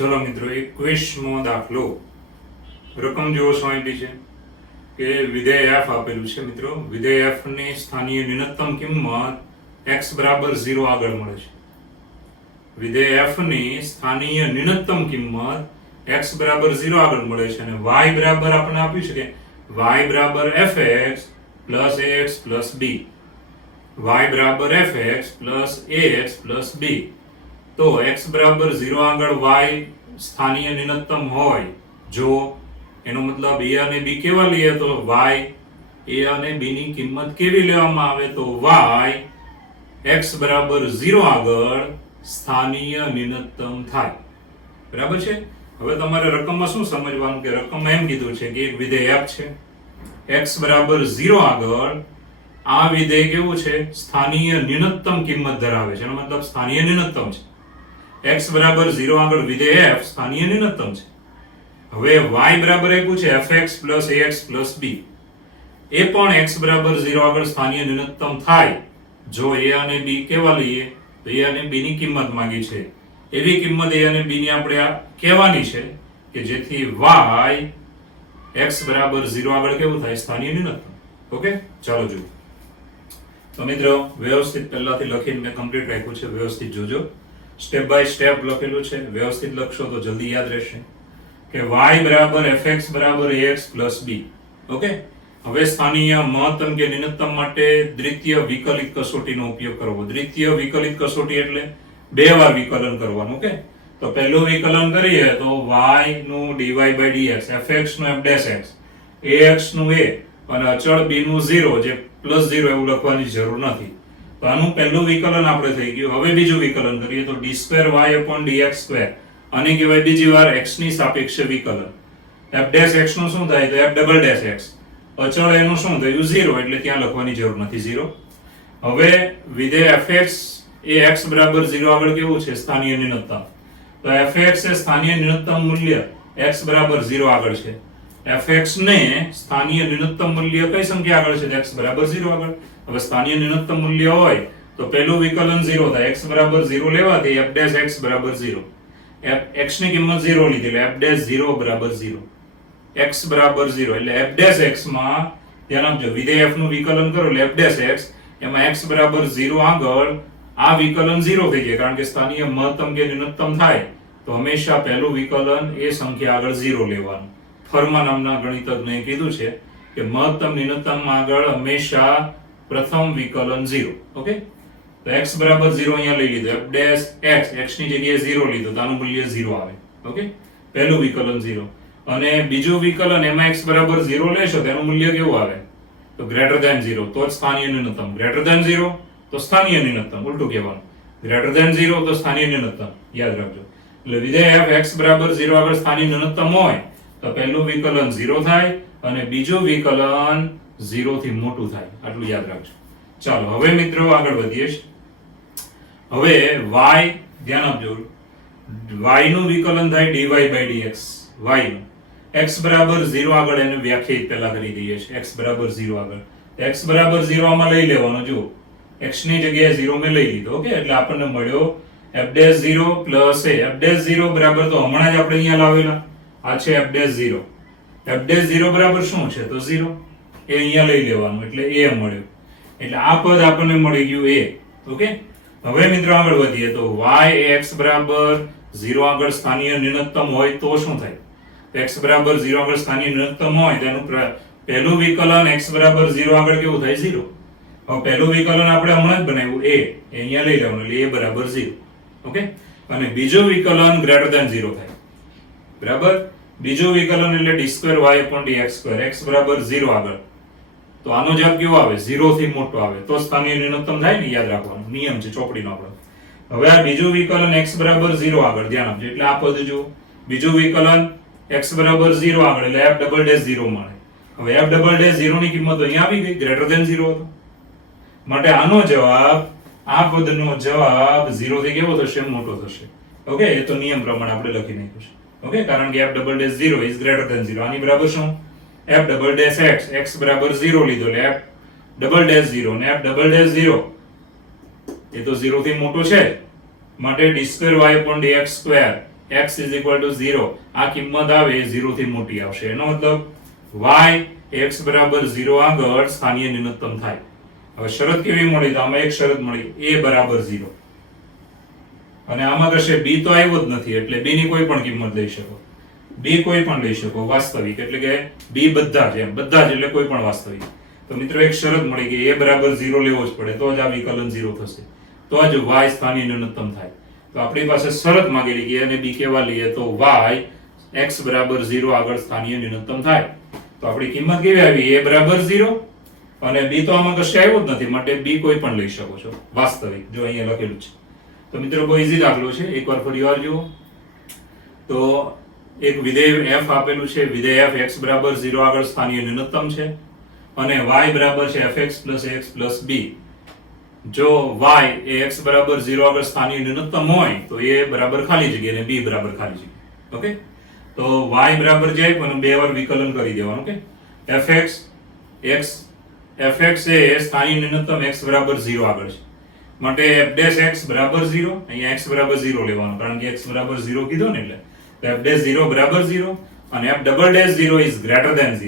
ચલો મિત્રો 21મો દાખલો રકમ જેવો સમય છે કે વિધેય f આપેલું છે મિત્રો વિધેય f ની સ્થાનીય ન્યૂનતમ કિંમત x બરાબર 0 આગળ મળે છે વિધેય f ની સ્થાનીય ન્યૂનતમ કિંમત x બરાબર 0 આગળ મળે છે અને y બરાબર આપણે આપ્યું છે કે y બરાબર fx plus ax plus b y બરાબર fx plus ax plus b તો x બરાબર 0 આગળ y સ્થાનીય ન્યૂનતમ હોય જો એનો મતલબ a અને b કેવા લઈએ તો y a અને b ની કિંમત કેવી લેવામાં આવે તો y x બરાબર 0 આગળ સ્થાનીય ન્યૂનતમ થાય બરાબર છે હવે તમારે રકમમાં શું સમજવાનું કે રકમમાં એમ કીધું છે કે એક વિધેય f છે x બરાબર 0 આગળ આ વિધેય કેવું છે સ્થાનીય ન્યૂનતમ કિંમત ધરાવે છે એનો મતલબ સ્થાનીય ન્યૂનતમ છે x બરાબર 0 આગળ વિધેય f સ્થાનીય ન્યૂનતમ છે હવે y બરાબર આપ્યું છે fx ax b એ પણ x બરાબર 0 આગળ સ્થાનીય ન્યૂનતમ થાય જો a અને b કેવા લઈએ તો a અને b ની કિંમત માંગી છે એવી કિંમત a અને b ની આપણે કહેવાની છે કે જેથી y x બરાબર 0 આગળ કેવું થાય સ્થાનીય ન્યૂનતમ ઓકે ચાલો જુઓ તો મિત્રો વ્યવસ્થિત પહેલાથી લખીને મેં કમ્પ્લીટ રાખ્યું છે વ્યવસ્થિત જોજો સ્ટેપ બાય સ્ટેપ લખેલું છે વ્યવસ્થિત લખશો તો જલ્દી યાદ રહેશે કે y બરાબર fx બરાબર ax b ઓકે હવે સ્થાનીય મહત્તમ કે ન્યૂનતમ માટે દ્વિતીય વિકલિત કસોટીનો ઉપયોગ કરવો દ્વિતીય વિકલિત કસોટી એટલે બે વાર વિકલન કરવાનું ઓકે તો પહેલું વિકલન કરીએ તો y નું dy by dx fx નું f dash x ax નું a અને અચળ b નું 0 જે +0 એવું લખવાની જરૂર નથી તો આનું પહેલું વિકલન આપણે થઈ ગયું હવે બીજું વિકલન કરીએ તો d2y dx2 આને કહેવાય બીજી વાર x ની સાપેક્ષે વિકલન f dash x નું શું થાય તો f double dash x અચળ એનું શું થયું 0 એટલે ત્યાં લખવાની જરૂર નથી 0 હવે વિધેય fx એ x બરાબર 0 આગળ કેવું છે સ્થાનીય ન્યૂનતમ તો fx એ સ્થાનીય ન્યૂનતમ મૂલ્ય x બરાબર 0 આગળ છે fx ને સ્થાનીય ન્યૂનતમ મૂલ્ય કઈ સંખ્યા આગળ છે x બરાબર 0 આગળ હવે સ્થાનીય ન્યૂનતમ મૂલ્ય હોય તો પહેલું વિકલન 0 થાય x બરાબર 0 લેવાથી f dash x બરાબર 0 x ની કિંમત 0 લીધી એટલે f dash 0 બરાબર 0 x બરાબર 0 એટલે f dash x માં ધ્યાન આપજો વિધેય f નું વિકલન કરો એટલે f dash x એમાં x બરાબર 0 આગળ આ વિકલન 0 થઈ જાય કારણ કે સ્થાનીય મહત્તમ કે ન્યૂનતમ થાય તો હંમેશા પહેલું વિકલન એ સંખ્યા આગળ 0 લેવાનું ફર્મા નામના ગણિતજ્ઞએ કીધું છે કે મહત્તમ ન્યૂનતમ આગળ હંમેશા પ્રથમ વિકલન 0 ઓકે તો x બરાબર 0 અહીંયા લઈ લીધો f dash x ની જગ્યાએ 0 લીધો તો આનું મૂલ્ય 0 આવે ઓકે પહેલું વિકલન 0 અને બીજું વિકલન એમાં x બરાબર 0 લેશો તેનું મૂલ્ય કેવું આવે તો ગ્રેટર ધેન 0 તો જ સ્થાનીય ન્યૂનતમ ગ્રેટર ધેન 0 તો સ્થાનીય ન્યૂનતમ ઉલટું કહેવાનું ગ્રેટર ધેન 0 તો સ્થાનીય ન્યૂનતમ યાદ રાખજો એટલે વિધેય f x બરાબર 0 આગળ સ્થાનીય ન્યૂનતમ હોય તો પહેલું વિકલન 0 થાય અને બીજું વિકલન 0 થી મોટું થાય આટલું યાદ રાખજો ચાલો હવે મિત્રો આગળ વધીએ હવે y ધ્યાન આપજો y નું વિકલન થાય dy by dx y નું x બરાબર 0 આગળ એને વ્યાખ્યાયિત પહેલા કરી દઈએ છે x બરાબર 0 આગળ x બરાબર 0 આમાં લઈ લેવાનો જો x ની જગ્યાએ 0 મેં લઈ લીધો ઓકે એટલે આપણને મળ્યો f dash 0 plus a f dash 0 બરાબર તો હમણાં જ આપણે અહીંયા લાવેલા આ છે f dash 0 f dash 0 બરાબર શું છે તો 0 એ અહીંયા લઈ લેવાનું એટલે a મળ્યો એટલે આ પદ આપણને મળી ગયું a ઓકે હવે મિત્રો આગળ વધીએ તો y x બરાબર 0 આગળ સ્થાનીય ન્યૂનતમ હોય તો શું થાય x બરાબર 0 આગળ સ્થાનીય ન્યૂનતમ હોય તેનું પહેલું વિકલન x બરાબર 0 આગળ કેવું થાય 0 હવે પહેલું વિકલન આપણે હમણાં જ બનાવ્યું a અહીંયા લઈ લેવાનું એટલે a બરાબર 0 ઓકે અને બીજું વિકલન ગ્રેટર ધેન 0 થાય બરાબર બીજું વિકલન એટલે d2y dx2 x બરાબર 0 આગળ તો આનો જવાબ કેવો આવે 0 થી મોટો આવે તો સ્થાનીય ન્યૂનતમ થાય ને યાદ રાખવાનું નિયમ છે ચોપડીનો આપણો હવે આ બીજું વિકલન x બરાબર 0 આગળ ધ્યાન આપજો એટલે આ પદ જો બીજું વિકલન x બરાબર 0 આગળ એટલે f ડબલ ડેશ 0 મળે હવે f ડબલ ડેશ 0 ની કિંમત અહીંયા આવી ગઈ ગ્રેટર ધેન 0 હતો માટે આનો જવાબ આ પદનો જવાબ 0 થી કેવો થશે મોટો થશે ઓકે એ તો નિયમ પ્રમાણે આપણે લખી નાખ્યું છે ઓકે કારણ કે f double dash 0 is greater than 0 આની બરાબર શું f ડબલ ડેશ x બરાબર 0 લીધો એટલે f ડબલ ડેશ 0 ને f ડબલ ડેશ 0 એ તો 0 થી મોટો છે માટે d2y dx2 x is equal to 0 આ કિંમત આવે એ 0 થી મોટી આવશે. એનો મતલબ y x બરાબર 0 આગળ સ્થાનીય ન્યૂનતમ થાય. હવે શરત કેવી મળી? તો આમાં એક શરત મળી a બરાબર 0 અને આમાં કશે b તો આવ્યો જ નથી એટલે b ની કોઈ પણ કિંમત લઈ શકો. b કોઈ પણ લઈ શકો વાસ્તવિક એટલે કે b બધા જ એટલે કોઈ પણ વાસ્તવિક. તો મિત્રો એક શરત મળી કે a બરાબર 0 લેવો જ પડે તો જ આ વિકલન 0 થશે, તો જ y સ્થાનીય ન્યૂનતમ થાય. તો આપણી પાસે શરત માંગેલી કે અને b કેવા લઈએ તો y x બરાબર 0 આગળ સ્થાનીય ન્યૂનતમ થાય. તો આપણી કિંમત કેવી આવી? a બરાબર 0 અને b તો આમાં કશે આવ્યું જ નથી માટે b કોઈ પણ લઈ શકો છો વાસ્તવિક, જો અહીંયા લખેલું છે. તો મિત્રો બહુ ઈઝી દાખલો છે, એકવાર ફરીવાર જુઓ. તો એક વિધેય f આપેલું છે, વિધેય f x બરાબર 0 આગળ સ્થાનીય ન્યૂનતમ છે અને y બરાબર છે fx ax b. જો y એ x બરાબર 0 આગળ સ્થાનીય ન્યૂનતમ હોય તો a બરાબર ખાલી જગ્યા અને b બરાબર ખાલી જગ્યા. ઓકે, તો y બરાબર જાય પણ બે વાર વિકલન કરી દેવાનું. ઓકે, fx એ સ્થાનીય ન્યૂનતમ x બરાબર 0 આગળ છે માટે f dash x બરાબર 0, અહીંયા x બરાબર 0 લેવાનું કારણ કે x બરાબર 0 કીધો ને એટલે f dash 0 બરાબર 0 અને f double dash 0 is greater than 0.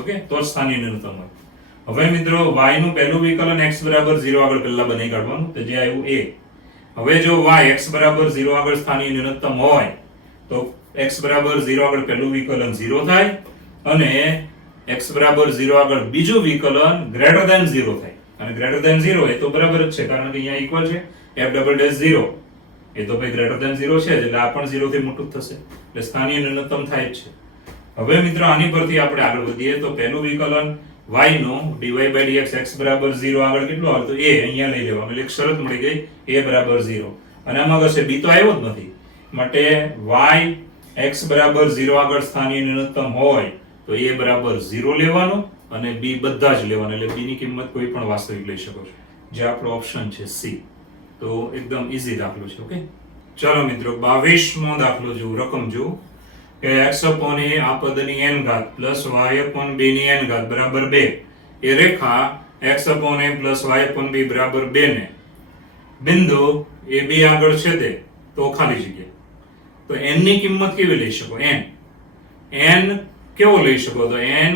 Okay, તો સ્થાનીય ન્યૂનતમ હોય. હવે મિત્રો y નું પહેલું વિકલન x બરાબર 0 આગળ પહેલા બનાવી કાઢવાનું તો જે આવ્યું a. હવે જો y x બરાબર 0 આગળ સ્થાનીય ન્યૂનતમ હોય તો x બરાબર 0 આગળ પહેલું વિકલન 0 થાય અને x બરાબર 0 આગળ બીજું વિકલન greater than 0 થાય. અને greater than 0 એ તો બરાબર જ છે કારણ કે અહીંયા ઇક્વલ છે f double dash 0 એ તો ભાઈ greater than 0 છે એટલે આ પણ 0 થી મોટું થશે એટલે સ્થાનીય ન્યૂનતમ થાય જ છે. હવે મિત્રો આની પરથી આપણે આગળ વધીએ તો પહેલું વિકલન y no dy by dx x બરાબર 0 આગળ કેટલું આવે તો a અહીંયા લઈ લેવાનું એટલે એક શરત મળી ગઈ a બરાબર 0 અને આમાં કશે b તો આવ્યો જ નથી માટે y x બરાબર 0 આગળ સ્થાનીય ન્યૂનતમ હોય તો a બરાબર 0 લેવાનું અને b બધા જ લેવાના એટલે b ની કિંમત કોઈ પણ વાસ્તવિક લઈ શકો છો જે આપણો ઓપ્શન છે c. તો એકદમ ઈઝી દાખલો છે. ઓકે, ચાલો મિત્રો 22મો દાખલો જો રકમ જો કે x upon a આ પદની n ઘાત પ્લસ y upon b ની n ઘાત બરાબર 2 એ રેખા x upon a plus y upon b બરાબર 2 ને બિંદુ a b આગળ છેદે તો ખાલી જગ્યા. તો n ની કિંમત કેવી લઈ શકો? n કેવો લઈ શકો? તો n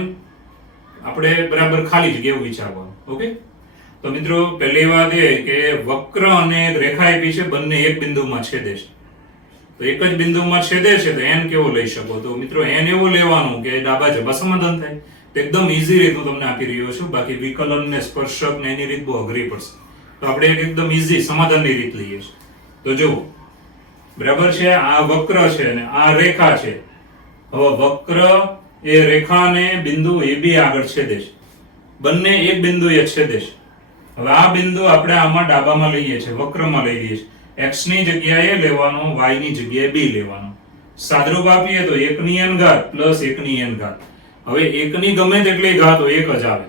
આપણે બરાબર ખાલી જગ્યા એવું વિચારવાનું. ઓકે, તો મિત્રો પહેલી વાત એ કે વક્ર અને રેખા આપી છે બંને એક બિંદુમાં છેદે છે તો એક જ બિંદુમાં છેદે છે તો n કેવો લઈ શકો? તો મિત્રો n એવો લેવાનું કે ડાબા જબા સમાધાન થાય. તો એકદમ ઈઝી રીત હું તમને આપી રહ્યો છું, બાકી વિકલન ને સ્પર્શક ને એની રીત બહુ અઘરી પડશે. તો આપણે એકદમ ઈઝી સમાધાનની રીત લઈએ છીએ. તો જુઓ બરાબર છે, આ વક્ર છે અને આ રેખા છે. હવે વક્ર એ રેખાને બિંદુ AB આગળ છેદે છે, બંને એક બિંદુએ છેદે છે. હવે આ બિંદુ આપણે આમાં ડાબામાં લઈએ છીએ, વક્રમાં લઈ લઈએ છીએ. x ની જગ્યાએ લેવાનો, y ની જગ્યાએ b લેવાનો. સાદરૂપ આપીએ તો 1 ની n ઘાત પ્લસ 1 ની n ઘાત. હવે 1 ની ગમે તેટલી ઘાત હોય એક જ આવે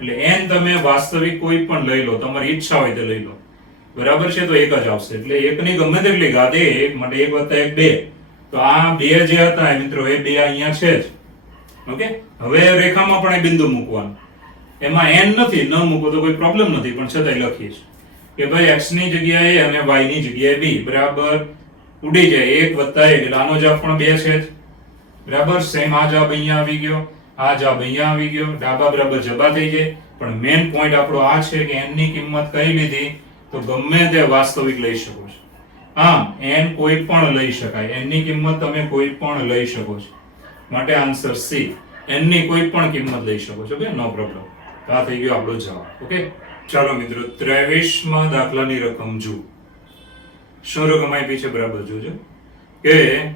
એટલે n તમે વાસ્તવિક કોઈ પણ લઈ લો, તમારી ઈચ્છા હોય તો લઈ લો, બરાબર છે, તો એક જ આવશે. એટલે 1 ની ગમે તેટલી ઘાત એ 1 માટે 1 વત્તા 1 2. તો આ 2 જે હતા મિત્રો એ 2 અહીંયા છે જ. ઓકે, હવે રેખામાં પણ એ બિંદુ મૂકવાનું, એમાં n નથી, ન મૂકો તો કોઈ પ્રોબ્લેમ નથી પણ છતાંય લખીએ છીએ કે ભાઈ x ની જગ્યાએ અને y ની જગ્યાએ b બરાબર ઉડી જાય 1 વત્તા 1 એટલે આનો જવાબ પણ 2 છે જ. બરાબર, સેમ આ જવાબ અહીંયા આવી ગયો, આ જવાબ અહીંયા આવી ગયો, ડાબા બરાબર જબા થઈ જાય. પણ મેઇન પોઈન્ટ આપણો આ છે કે n ની કિંમત કઈ લીધી તો ગમે તે વાસ્તવિક લઈ શકો છો. આમ n કોઈ પણ લઈ શકાય, n ની કિંમત તમે કોઈ પણ લઈ શકો છો માટે આન્સર C, n ની કોઈ પણ કિંમત લઈ શકો છો કે નો પ્રોબ્લેમ. તો આ થઈ ગયો આપણો જવાબ. ઓકે, ચાલો મિત્રો 23મા દાખલાની રકમ જુઓ. શું રકમ આપી છે બરાબર જોજો કે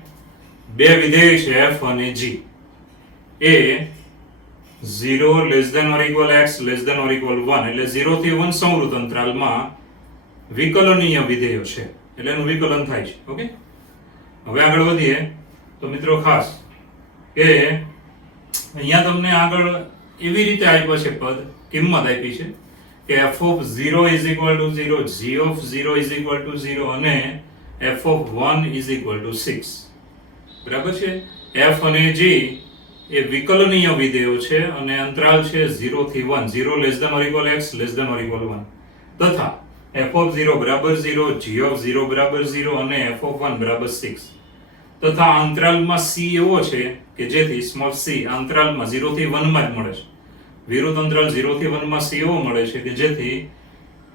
બે વિધેય છે f અને g એ 0 less than or equal x less than or equal 1 એટલે 0 થી 1 સંવૃત અંતરાલમાં વિકલનીય વિધેયો છે એટલે એનું વિકલન થાય છે. ઓકે, હવે આગળ વધીએ તો મિત્રો ખાસ કે અહીંયા તમને આગળ એવી રીતે આપ્યો છે પદ, કિંમત આપી છે કે f of 0 is equal to 0, g of 0 is equal to 0 અને f of 1 is equal to 6. બરાબર છે, f અને g એ વિકલનીય વિધેયો છે અને અંતરાલ છે 0 થી 1, 0 less than or equal x less than or equal 1 તથા f of 0 બરાબર 0, g of 0 બરાબર 0 અને f of 1 બરાબર 6. તથા અંતરાલમાં c એવો છે કે જેથી સ્મોલ c અંતરાલમાં 0 થી 1 માં જ મળે છે. વિરુદ્ધ અંતરાલ 0 થી 1 માં c એવો મળે છે કે જેથી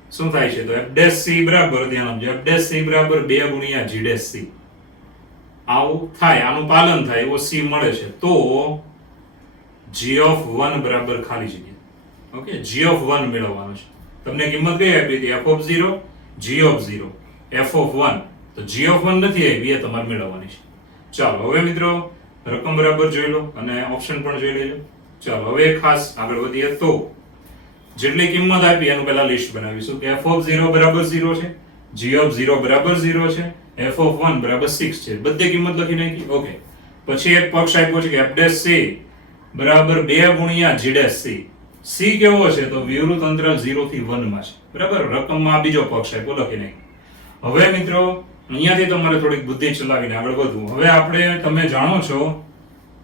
શું થાય છે તો f'(c) બરાબર ધ્યાન આપજો f'(c) બરાબર 2 ગુણ્યા g'(c) આવું થાય, આનું પાલન થાય એવો c મળે છે તો g(1) બરાબર ખાલી જગ્યા. ઓકે, g(1) મેળવવાનો છે. તમને કિંમત કઈ આપી હતી f(0) g(0) f(1) તો g(1) નથી આવી, એ તમારે મેળવવાની છે. ચાલો હવે મિત્રો રકમ બરાબર જોઈ લો અને ઓપ્શન પણ જોઈ લેજો. ચાલો હવે ખાસ આગળ વધીએ તો જેટલી કિંમત આપી એનું પહેલા લિસ્ટ બનાવીશું કે f(0) બરાબર 0 છે, g(0) બરાબર 0 છે, f(1) બરાબર 6 છે. બધી કિંમત લખી નાખી. ઓકે, પછી એક પક્ષ આપ્યો છે કે f'(c) બરાબર 2 ગુણ્યા g'(c). c કેવો છે તો વિવૃત અંતરાલ 0 થી 1 માં છે. બરાબર, રકમમાં બીજો પક્ષ આપ્યો લખી નાખી. હવે મિત્રો અહીંયાથી તમારે થોડીક બુદ્ધિ ચલાવીને આગળ વધવું. હવે આપણે તમે જાણો છો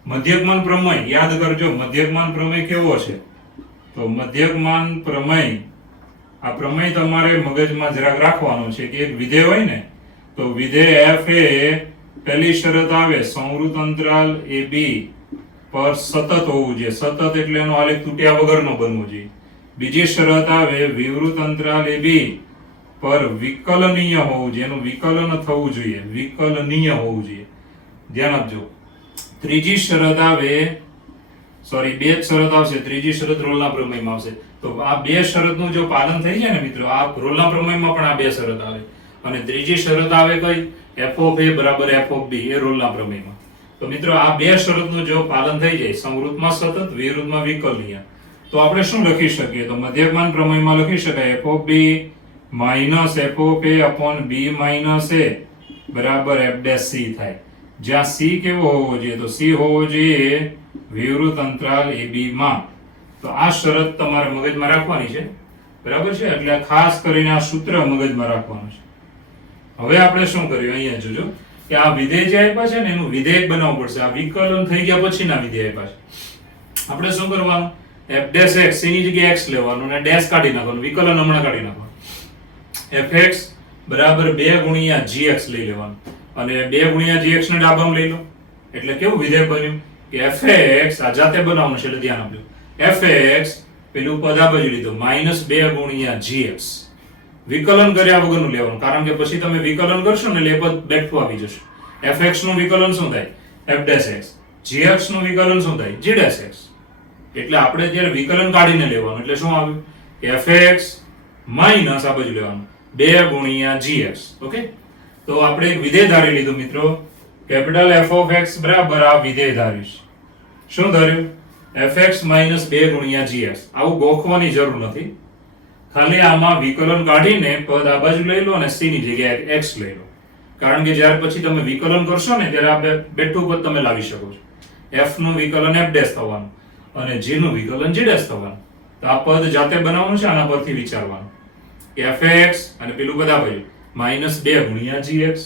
મધ્યકમાન પ્રમેય, યાદ કરજો મધ્યકમાન પ્રમેય કેવો છે તો મધ્યકમાન પ્રમેય, આ પ્રમેય તમારે મગજમાં જરાક રાખવાનો છે કે એક વિધેય હોય ને તો વિધેય f એ પહેલી શરત આવે સંવૃત અંતરાલ ab પર સતત હોવું જોઈએ. સતત એટલે એનો આલેખ તૂટ્યા વગરનો બનવો જોઈએ. બીજી શરત આવે વિવૃત અંતરાલ ab પર વિકલનીય હોવું જોઈએ, એનું વિકલન થવું જોઈએ, વિકલનીય હોવું જોઈએ. ધ્યાન આપજો. ત્રીજી શરત આવે, સોરી બે જ શરત આવશે, ત્રીજી શરત રોલના પ્રમેયમાં આવશે. તો આ બે શરતનું જો પાલન થઈ જાય ને મિત્રો, આ રોલના પ્રમેયમાં પણ આ બે શરત આવે અને ત્રીજી શરત આવે કઈ f(a) બરાબર f(b) એ રોલના પ્રમેયમાં. તો મિત્રો આ બે શરતનું જો પાલન થઈ જાય, સંવૃતમાં સતત, વિવૃતમાં વિકલનીય, તો આપણે શું લખી શકીએ તો મધ્યકમાન પ્રમેયમાં લખી શકાય f(b) minus f(a) upon b minus a બરાબર f'(c) થાય. જ્યાં c કેવો હોવો જોઈએ તો c હોવો જોઈએ વિવૃત અંતરાલ ab માં. તો આ શરત તમારે મગજમાં રાખવાની છે. બરાબર છે, એટલે ખાસ કરીને આ સૂત્ર મગજમાં રાખવાનું છે. હવે આપણે શું કર્યું અહીંયા જોજો કે આ વિધેય જે આપ્યા છે ને એનું વિધેયક બનાવવું પડશે. આ વિકલન થઈ ગયા પછીના વિધેય આપ્યા છે. આપણે શું કરવાનું f'(x) c ની જગ્યાએ x લેવાનું અને ડેશ કાઢી નાખવાનું, વિકલન હમણાં કાઢી નાખવાનું. fx બરાબર 2 ગુણ્યા gx લઈ લેવાનું અને 2 ગુણ્યા gx ને ડાબામાં લઈ લો એટલે કેવું વિધેય બન્યું કે fx આ જાતે બનાવવાનું છે એટલે ધ્યાન આપજો. fx પેલું પદ આ બાજુ લીધું -2 ગુણ્યા gx, વિકલન કર્યા વગરનું લેવાનું કારણ કે પછી તમે વિકલન કરશો ને એટલે એ પદ બેઠું આવી જશે. fx નું વિકલન શું થાય f'(x), gx નું વિકલન શું થાય g'(x). એટલે આપણે અત્યારે વિકલન કાઢીને લેવાનું એટલે શું આવ્યું કે fx માઈનસ આ બાજુ લેવાનું 2 ગુણ્યા gx. ઓકે, તો આપણે એક વિધેય ધારી લીધું મિત્રો, કેપિટલ f(x) બરાબર આ વિધેય ધાર્યું. શું ધાર્યું fx માઈનસ 2 ગુણ્યા gx. આવું ગોખવાની જરૂર નથી, ખાલી આમાં વિકલન કાઢીને પદ આ બાજુ લઈ લો અને c ની જગ્યાએ x લઈ લો કારણ કે જ્યારે પછી તમે વિકલન કરશો ને ત્યારે આ બેઠું પદ તમે લાવી શકો છો. f નું વિકલન f' થવાનું અને g નું વિકલન g' થવાનું. તો આ પદ જાતે બનાવવાનું છે, આના પરથી વિચારવાનું કે fx અને પેલું બધા બાજુ -2 ગુણ્યા gx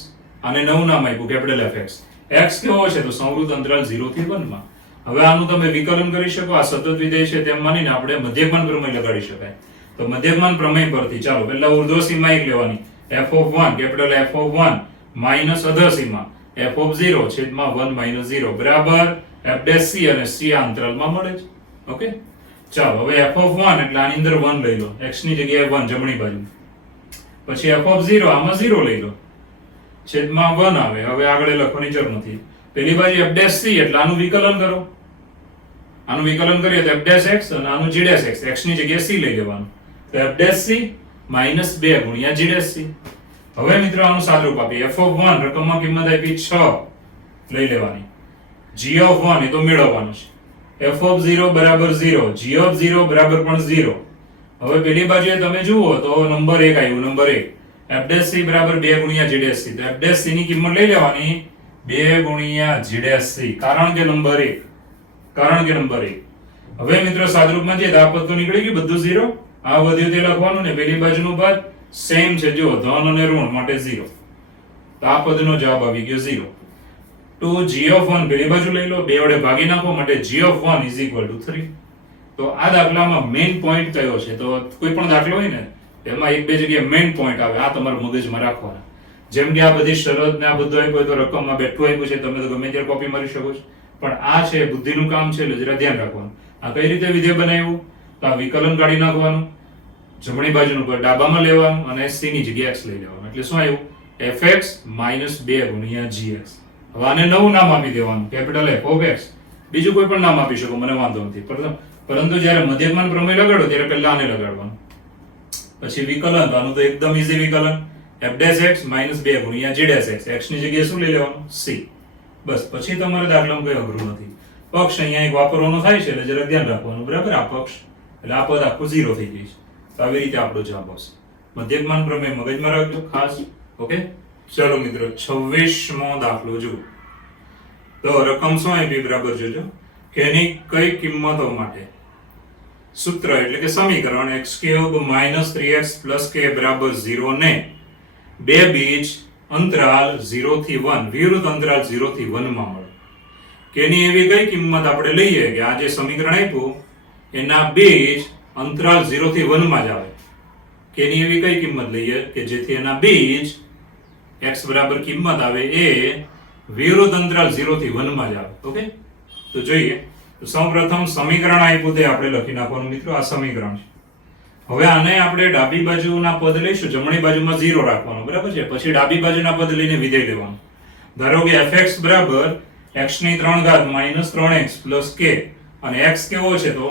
અને નવું નામ આપ્યું કેપિટલ fx. x કેવો છે તો સંવૃત અંતરાલ 0 થી 1 માં. હવે આનું તમે વિકલન કરી શકો, આ સતત વિધેય છે તેમ માનીને આપણે મધ્યકમાન પ્રમેય લગાડી શકાય. તો મધ્યકમાન પ્રમેય પરથી ચાલો પહેલા ઉર્ધ્વ સીમા એક લેવાની f(1) કેપિટલ f(1) માઈનસ અધર સીમા f(0) છેદમાં 1 - 0 બરાબર f'(c) અને c આ અંતરાલમાં મળે છે. ઓકે, ચાલો હવે f(1) એટલે આની અંદર 1 લઈ લો, x ની જગ્યાએ 1 જમણી બાજુ, પછી f(0) આમાં 0 લઈ લો, છેદમાં 1 આવે. હવે આગળ લખવાની જરૂર નથી. પેલી બાજુ f'(c) એટલે આનું વિકલન કરો, આનું વિકલન કરીએ તો f'(x) અને આનું g'(x), x ની જગ્યાએ c લઈ લેવાનું તો f'(c) -2 ગુણ્યા g'(c). હવે મિત્રો આનું સાદુરૂપ આપીએ. f(1) રકમમાં કિંમત આપી 6 લઈ લેવાની, g(1) એ તો મેળવવાનું છે, f(0) બરાબર 0, g(0) બરાબર પણ 0. હવે પેલી બાજુએ તમે જુઓ તો નંબર 1 આવ્યું, નંબર 1 f'(c) બરાબર 2 ગુણ્યા g'(c). તો f'(c) ની કિંમત લઈ લેવાની 2 ગુણ્યા g'(c) કારણ કે નંબર 1, કારણ કે નંબર 1. હવે મિત્રો સાદુરૂપમાં જે આ પદ તો નીકળી ગયું બધું 0, આ વધ્યું તે લખવાનું ને પેલી બાજુનું પદ સેમ છે, જો ધન અને ઋણ માટે 0. તો આ પદનો જવાબ આવી ગયો 0. તો g(1) પેલી બાજુ લઈ લો, 2 વડે ભાગી નાખો માટે g(1) = 3. તો આ દાખલામાં મેઇન પોઈન્ટ કયો છે તો કોઈ પણ દાખલો હોય ને એમાં એક બે જગ્યાએ મેઇન પોઈન્ટ આવે, આ તમારા મગજમાં રાખવાના. જેમ કે આ બધી શરત ને આ બધું આપ્યું હોય તો રકમમાં બેઠું આપ્યું છે, તમે તો ગમે ત્યારે કોપી મારી શકો છો, પણ આ છે બુદ્ધિનું કામ છે એટલે જરા ધ્યાન રાખવાનું. આ કઈ રીતે વિધેય બનાવ્યું? તો આ વિકલન કાઢી નાખવાનું, જમણી બાજુનું પદ ડાબામાં લેવાનું અને c ની જગ્યાએ x લઈ લેવાનું. એટલે શું આવ્યું? fx - 2 ગુણ્યા gx. હવે આને નવું નામ આપી દેવાનું, કેપિટલ F of x. બીજું કોઈ પણ નામ આપી શકો, મને વાંધો નથી, પરંતુ જ્યારે મધ્યકમાન પ્રમેય લગાડો ત્યારે પહેલા આને લગાડવાનું, પછી વિકલન. આનું તો એકદમ ઈઝી વિકલન, f' - 2 ગુણ્યા g'x. x ની જગ્યાએ શું લઈ લેવાનું? c. બસ, પછી તમારે દાખલામાં કઈ અઘરું નથી. પક્ષ અહીંયા એક વાપરવાનો થાય છે એટલે જરા ધ્યાન રાખવાનું, બરાબર? આ પક્ષ એટલે આ પદ આખું 0 થઈ જાય છે. તો આવી રીતે આપણો જવાબ આવશે. મધ્યકમાન પ્રમેય મગજમાં રાખજો ખાસ. ઓકે, ચલો મિત્રો 26મો દાખલો જુઓ. તો રકમ શું આપી બરાબર જોજો કે એની કઈ કિંમતો માટે સૂત્ર એટલે કે સમીકરણ x³ - 3x + k બરાબર 0 ને બે બીજ અંતરાલ 0 થી 1 વિરુદ્ધ અંતરાલ 0 થી 1 માં મળે. કે એની એવી કઈ કિંમત આપણે લઈએ કે આ જે સમીકરણ આપ્યું એના બીજ અંતરાલ 0 થી 1 માં જ આવે. કે એની એવી કઈ કિંમત લઈએ કે જેથી એના બીજ x બરાબર કિંમત આવે એ વિરુદ્ધ અંતરાલ 0 થી 1 માં જ આવે. ઓકે, તો જોઈએ. તો સૌપ્રથમ સમીકરણ આપ્યું તે આપણે લખી નાખવાનું મિત્રો. આ સમીકરણ છે. હવે આને આપણે ડાબી બાજુના પદ લઈશું, જમણી બાજુમાં 0 રાખવાનું, બરાબર છે? પછી ડાબી બાજુના પદ લઈને વિધેય લેવાનું. ધારો કે fx બરાબર x³ - 3x + k અને x કેવો છે તો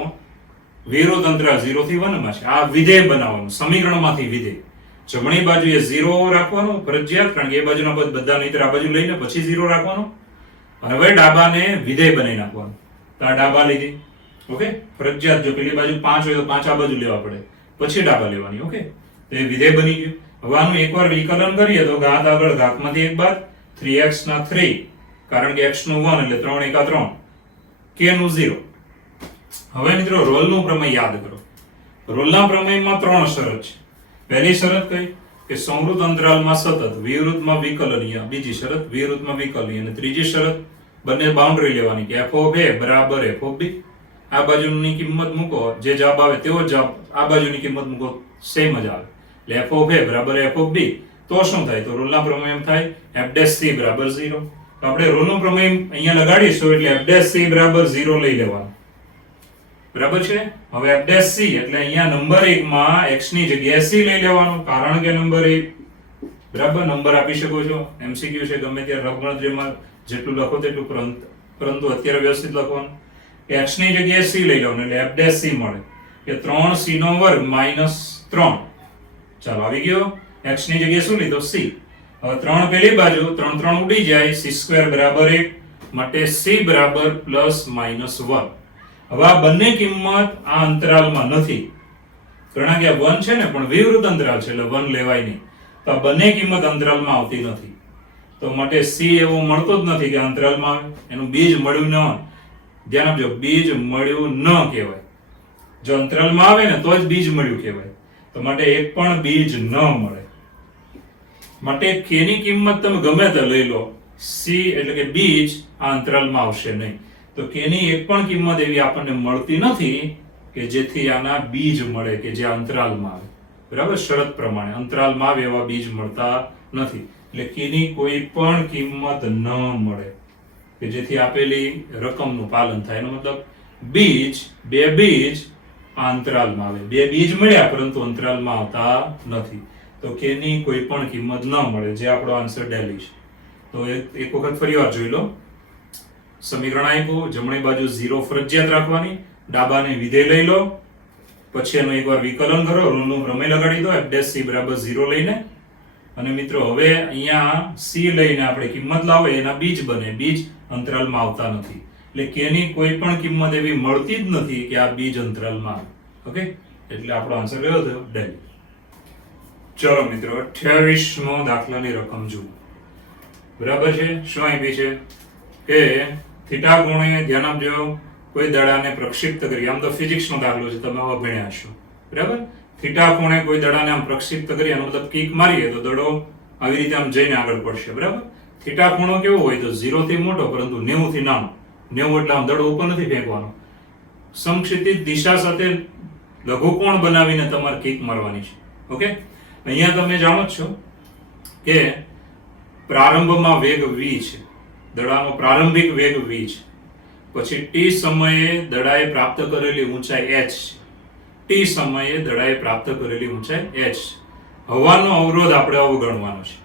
વિરુદ્ધ અંતરાલ 0 થી 1 માં છે. આ વિધેય બનાવવાનું, સમીકરણમાંથી વિધેય. જમણી બાજુએ 0 રાખવાનું ફરજિયાત, કારણ કે એ બાજુના પદ બધા નહીતર આ બાજુ લઈને પછી 0 રાખવાનું. અને હવે ડાબાને વિધેય બનાવી નાખવાનું. તો આ ડાબા લીધી. ઓકે, ફરજિયાત જો પેલી બાજુ 5 હોય તો 5 આ બાજુ લેવા પડે, પછી ડાબા લેવાની. ઓકે, તો એ વિધેય બની ગયું. હવે આનું એકવાર વિકલન કરીએ તો ઘાત આગળ ઘાતમાંથી એક બાદ 3x ના 3, કારણ કે x નું 1 એટલે 3 × 3, k નું 0. હવે મિત્રો રોલનું પ્રમેય યાદ કરો. રોલના પ્રમેયમાં 3 શરત છે. પહેલી શરત કઈ કે સંવૃત અંતરાલમાં સતત, વિરુદ્ધમાં વિકલનીય. બીજી શરત વિરુદ્ધમાં વિકલનીય. અને ત્રીજી શરત બંને બાઉન્ડ્રી લેવાની કે f of a બરાબર f of b. આ બાજુની કિંમત મૂકો, જે જવાબ આવે તેવો જવાબ આ બાજુની કિંમત મૂકો, સેમ જ આવે. એટલે f of a બરાબર f of b. તો શું થાય? તો રોલના પ્રમેય થાય f' બરાબર 0. તો આપણે રોલનો પ્રમેય અહીંયા લગાડીશું એટલે f' બરાબર 0 લઈ લેવાનું, બરાબર છે? હવે f' એટલે અહીંયા નંબર 1 માં x ની જગ્યાએ c લઈ લેવાનું, કારણ કે નંબર 1 બરાબર. નંબર આપી શકો છો, MCQ છે, ગમે ત્યારે રફ ગણતરીમાં જેટલું લખો તેટલું, પરંતુ અત્યારે વ્યવસ્થિત લખવાનું. x ની જગ્યાએ c લઈ લેવાનું એટલે f' મળે કે 3c² - 3. ચાલો આવી ગયો. x ની જગ્યાએ શું લીધો? c. હવે 3 પેલી બાજુ 3 3 ઉડી જાય, c² બરાબર 1 માટે c બરાબર +-1. હવે આ બંને કિંમત આ અંતરાલમાં નથી, કારણ કે આ 1 છે ને પણ વિવૃત અંતરાલ છે એટલે 1 લેવાય નહીં. તો આ બંને કિંમત અંતરાલમાં આવતી નથી, તો માટે c એવો મળતો જ નથી કે અંતરાલમાં આવે. એનું બીજ મળ્યું ન, ધ્યાન આપજો, બીજ મળ્યું ન કહેવાય. જો અંતરાલમાં આવે ને તો જ બીજ મળ્યું કહેવાય. તો માટે એક પણ બીજ ન મળે. માટે k ની કિંમત તમે ગમે તે લઈ લો, c એટલે કે બીજ આ અંતરાલમાં આવશે નહીં. તો k ની એક પણ કિંમત એવી આપણને મળતી નથી કે જેથી આના બીજ મળે કે જે અંતરાલમાં આવે, બરાબર? શરત પ્રમાણે અંતરાલમાં આવે એવા બીજ મળતા નથી. એટલે k ની કોઈ પણ કિંમત ન મળે કે જેથી આપેલી રકમનું પાલન થાય. એનો મતલબ બીજ, બે બીજ આ અંતરાલમાં આવે. બે બીજ મળ્યા પરંતુ અંતરાલમાં આવતા નથી. તો k ની કોઈ પણ કિંમત ન મળે, જે આપણો આન્સર ડેલી છે. તો એક વખત ફરી વાર જોઈ લો. સમીકરણ આપ્યું, જમણી બાજુ 0 ફરજિયાત રાખવાની, ડાબાને વિધેય લઈ લો, પછી એનું એકવાર વિકલન કરો, રોલનું પ્રમેય લગાડી દો f' બરાબર 0 લઈને. અને મિત્રો હવે અહીંયા c લઈને આપણે કિંમત લાવો, એના બીજ બને. બીજ અંતરાલમાં આવતા નથી, એટલે k ની કોઈ પણ કિંમત એવી મળતી જ નથી કે આ બીજ અંતરાલમાં આવે. ઓકે, એટલે આપણો આન્સર કયો થયો? ડેલી. ચલો મિત્રો 28મો દાખલાની રકમ જુઓ. બરાબર છે? શું આપી છે કે થીટા કોણે, ધ્યાન આપજો, કોઈ દડાને પ્રક્ષિપ્ત કરી, આમ તો ફિઝિક્સનો દાખલો છે, તમે હવે ભણ્યા હશો, બરાબર? થીટા કોણે કોઈ દડાને આમ પ્રક્ષિપ્ત કરી, એનો મતલબ કિક મારીએ તો દડો આવી રીતે આમ જઈને આગળ પડશે, બરાબર? થીટા ખૂણો કેવો હોય તો 0 થી મોટો પરંતુ 90 થી નાનો. 90 એટલે આમ દડો ઉપર નથી ફેંકવાનો, સમક્ષિતિજ દિશા સાથે લઘુકોણ બનાવીને તમારે કિક મારવાની છે. ઓકે, અહીંયા તમે જાણો છો કે પ્રારંભમાં વેગ v છે, દડાનો પ્રારંભિક વેગ v છે, પછી t સમયે દડાએ પ્રાપ્ત કરેલી ઊંચાઈ h છે, t સમયે દડાએ પ્રાપ્ત કરેલી ઊંચાઈ h છે. હવાનો અવરોધ આપણે અવગણવાનો છે.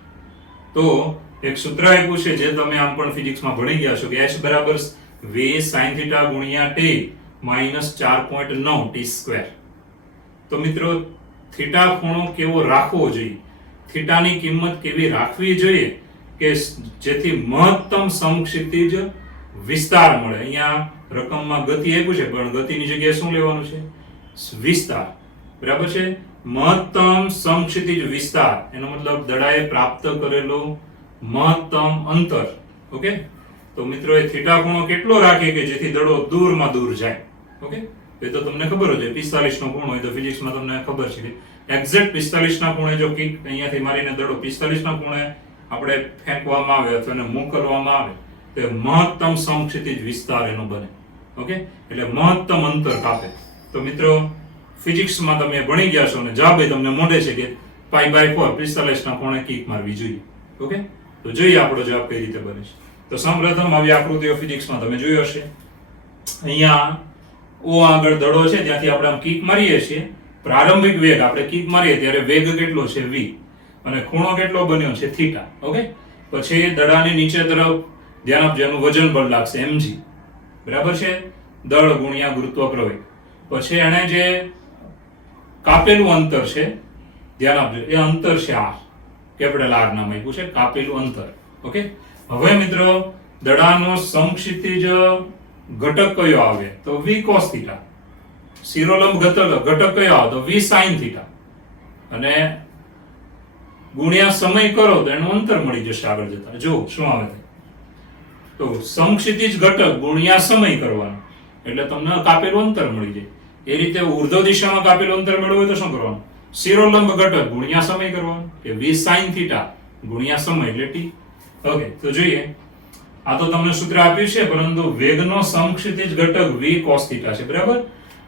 તો એક સૂત્ર આપ્યું છે જે તમે આમ પણ ફિઝિક્સમાં ભણી ગયા છો કે h બરાબર v sin θ ગુણ્યા t માઇનસ 4.9 t સ્ક્વેર. તો મિત્રો થીટા ખૂણો કેવો રાખવો જોઈએ, થીટાની કિંમત કેવી રાખવી જોઈએ કે જેથી મહત્તમ સમક્ષિતિજ વિસ્તાર મળે. અહીંયા રકમમાં ગતિ આપ્યું છે પણ ગતિની જગ્યાએ શું લેવાનું છે? વિસ્તાર. બરાબર છે? મહત્તમ સમક્ષિતિજ વિસ્તાર એનો મતલબ દડાએ પ્રાપ્ત કરેલો મહત્તમ અંતર. ઓકે, તો મિત્રો એ થીટા ખૂણો કેટલો રાખે કે જેથી દડો દૂરમાં દૂર જાય. ઓકે, એ તો તમને ખબર જ છે. 45 નો ખૂણો હોય તો ફિઝિક્સમાં તમને ખબર છે કે એક્ઝેક્ટ 45 ના ખૂણે જો કિક અહીંયાથી મારીને દડો 45 ના ખૂણે આપણે ફેંકવામાં આવે અથવા એને મોકલવામાં આવે તો મહત્તમ સમક્ષિતિજ વિસ્તાર એનો બને. ઓકે, એટલે મહત્તમ અંતર કાપે. તો મિત્રો ફિઝિક્સમાં તમે ભણી ગયા છો અને જવાબ તમને મોઢે છે કે π/4 45 ના ખૂણે કિક મારવી જોઈએ. ઓકે, તો જોઈએ આપણો જવાબ કઈ રીતે બને છે. તો સૌપ્રથમ આવી આકૃતિઓ ફિઝિક્સમાં તમે જોઈ હશે. અહીંયા O આગળ દડો છે ત્યાંથી આપણે આમ કિક મારીએ છીએ. પ્રારંભિક વેગ આપણે કિક મારીએ ત્યારે વેગ કેટલો છે v અને ખૂણો કેટલો બન્યો છે થીટા. ઓકે, પછી દડાની નીચે તરફ ધ્યાન આપજો, એનું વજન બળ લાગશે mg. બરાબર છે? દળ ગુણ્યા ગુરુત્વ પ્રવેગ. પછી એને જે કાપેલું અંતર છે ધ્યાન આપજો, એ અંતર છે r, કેપિટલ r નામ આપ્યું છે, કાપેલું અંતર. ઓકે, હવે મિત્રો દડાનો સમક્ષિતિજ ઘટક કયો આવે તો v cos θ. શિરોલંબ ઘટક કયો આવે તો v sin θ. અને ગુણ્યા સમય કરો તો એનું અંતર મળી જશે આગળ જતા. જો શું આવે તો સમક્ષિતિજ ઘટક ગુણ્યા સમય કરવાનો એટલે તમને કાપેલું અંતર મળી જાય. એ રીતે ઉર્ધ્વ દિશામાં કાપેલું અંતર મેળવવું હોય તો શું કરવાનું? શિરોલંબ ઘટક ગુણ્યા સમય કરવાનો કે v sin θ ગુણ્યા સમય એટલે t. ઓકે, તો જોઈએ. આ તો તમને સૂત્ર આપ્યું છે પરંતુ વેગનો સમક્ષિતિજ ઘટક v cos θ છે. બરાબર?